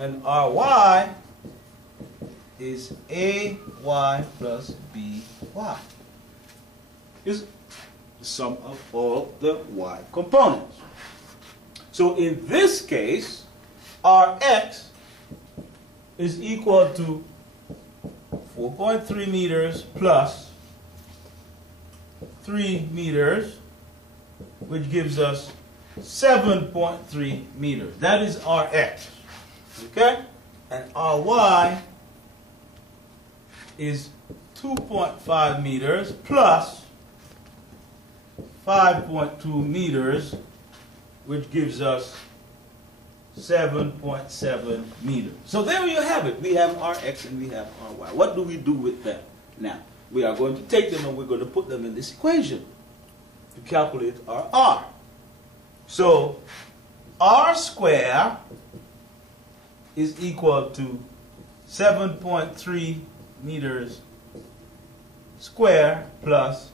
And Ry is AY plus BY. Is the sum of all the y components. So in this case, Rx is equal to 4.3 meters plus 3 meters, which gives us 7.3 meters. That is Rx. Okay? And Ry is 2.5 meters plus 5.2 meters, which gives us 7.7 meters. So there you have it. We have Rx and we have Ry. What do we do with them? Now, we are going to take them and we're going to put them in this equation to calculate our R. So, R squared is equal to 7.3 meters square plus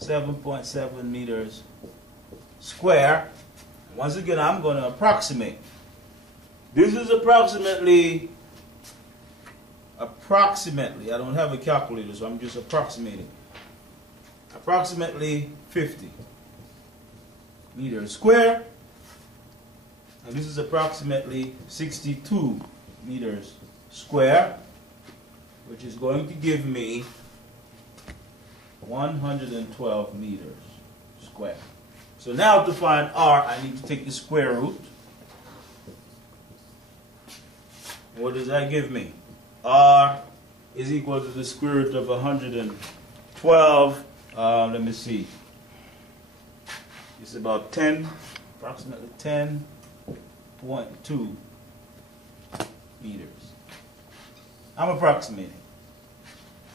7.7 meters square. Once again, I'm going to approximate. This is approximately, I don't have a calculator, so I'm just approximating. Approximately 50 meters square. And this is approximately 62 meters square, which is going to give me 112 meters square. So now to find R, I need to take the square root. What does that give me? R is equal to the square root of 112. Let me see. It's about 10, approximately 10.2 meters. I'm approximating.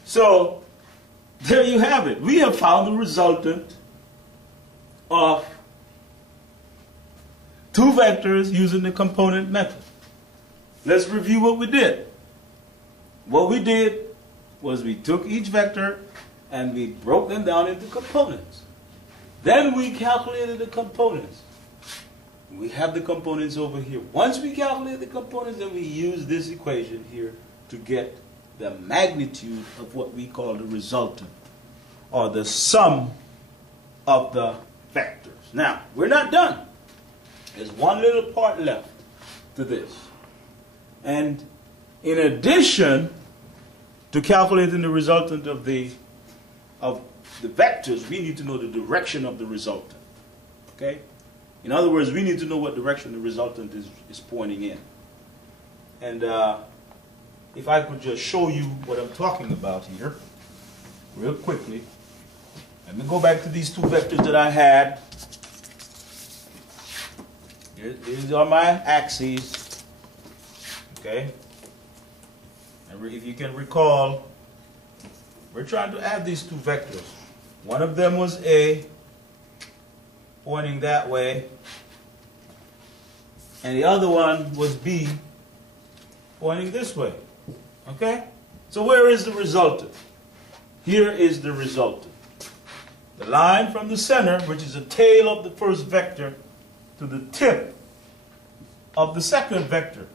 So, there you have it. We have found the resultant of two vectors using the component method. Let's review what we did. What we did was we took each vector and we broke them down into components. Then we calculated the components. We have the components over here. Once we calculate the components, then we use this equation here to get the magnitude of what we call the resultant, or the sum of the vectors. Now, we're not done. There's one little part left to this. And in addition to calculating the resultant of the vectors, we need to know the direction of the resultant. Okay? In other words, we need to know what direction the resultant is pointing in. And if I could just show you what I'm talking about here, real quickly. Let me go back to these two vectors that I had. These are my axes. Okay? And if you can recall, we're trying to add these two vectors. One of them was A, pointing that way, and the other one was B, pointing this way. Okay? So where is the resultant? Here is the resultant. The line from the center, which is the tail of the first vector, to the tip of the second vector.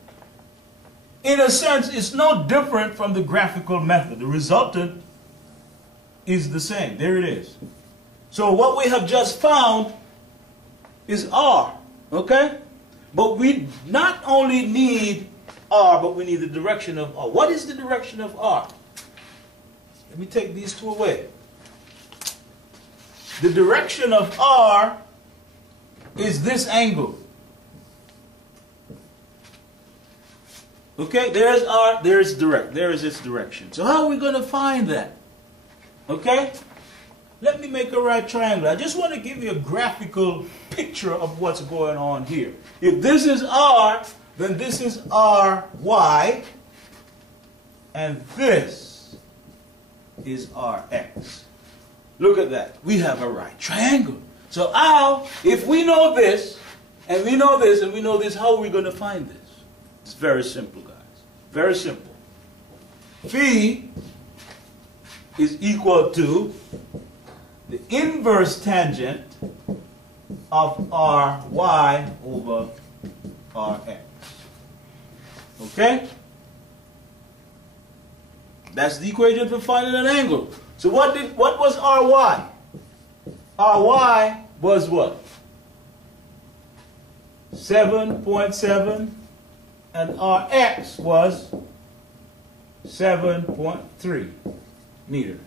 In a sense, it's no different from the graphical method. The resultant is the same. There it is. So what we have just found is R. Okay? But we not only need R, but we need the direction of R. What is the direction of R? Let me take these two away. The direction of R is this angle. Okay, there's R, there's direct. There is its direction. So how are we going to find that? Okay? Let me make a right triangle. I just want to give you a graphical picture of what's going on here. If this is R, then this is RY, and this is RX. Look at that. We have a right triangle. So how, if we know this, and we know this, and we know this, how are we going to find this? It's very simple, guys. Very simple. Phi is equal to the inverse tangent of Ry over Rx. Okay? That's the equation for finding an angle. So what was Ry? Ry was what? 7.7, and Rx was 7.3 meters.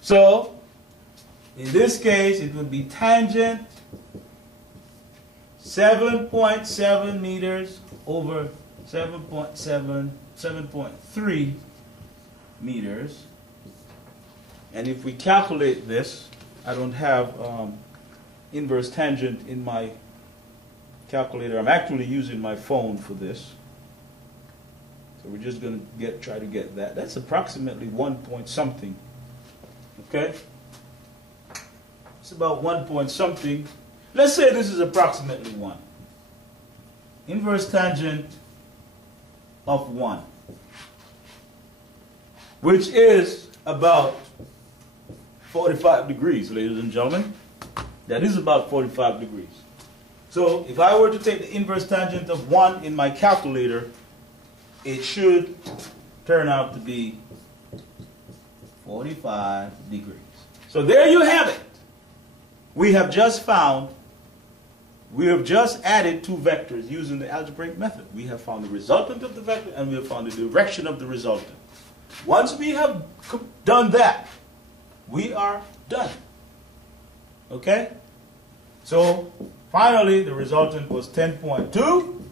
So in this case it would be tangent 7.7 meters over 7.3 meters. And if we calculate this, I don't have inverse tangent in my calculator. I'm actually using my phone for this. So we're just going to try to get that. That's approximately 1 point something. Okay? It's about 1 point something. Let's say this is approximately 1. Inverse tangent of 1, which is about 45 degrees, ladies and gentlemen. That is about 45 degrees. So if I were to take the inverse tangent of 1 in my calculator, it should turn out to be 45 degrees. So there you have it. We have just added two vectors using the algebraic method. We have found the resultant of the vector and we have found the direction of the resultant. Once we have done that, we are done. Okay? So finally the resultant was 10.2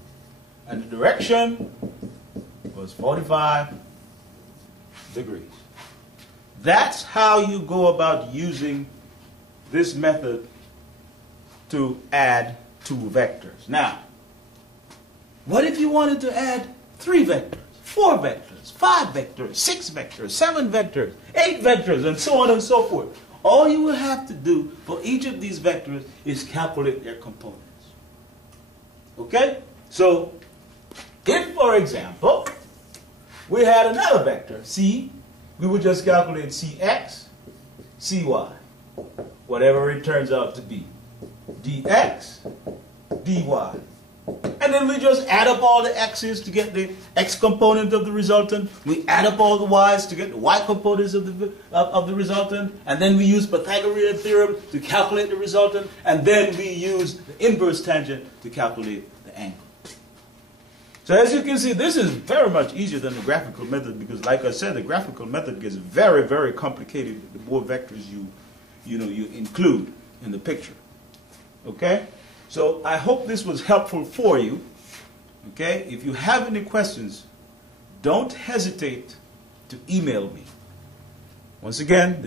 and the direction was 45 degrees. That's how you go about using this method to add two vectors. Now, what if you wanted to add 3 vectors, 4 vectors, 5 vectors, 6 vectors, 7 vectors, 8 vectors, and so on and so forth? All you will have to do for each of these vectors is calculate their components. Okay? So, if, for example, we had another vector, c, we would just calculate cx, cy, whatever it turns out to be, dx, dy. And then we just add up all the x's to get the x component of the resultant. We add up all the y's to get the y components of the resultant. And then we use Pythagorean theorem to calculate the resultant. And then we use the inverse tangent to calculate the angle. So as you can see, this is very much easier than the graphical method because, like I said, the graphical method gets very, very complicated the more vectors you include in the picture. Okay? So I hope this was helpful for you. Okay? If you have any questions, don't hesitate to email me. Once again,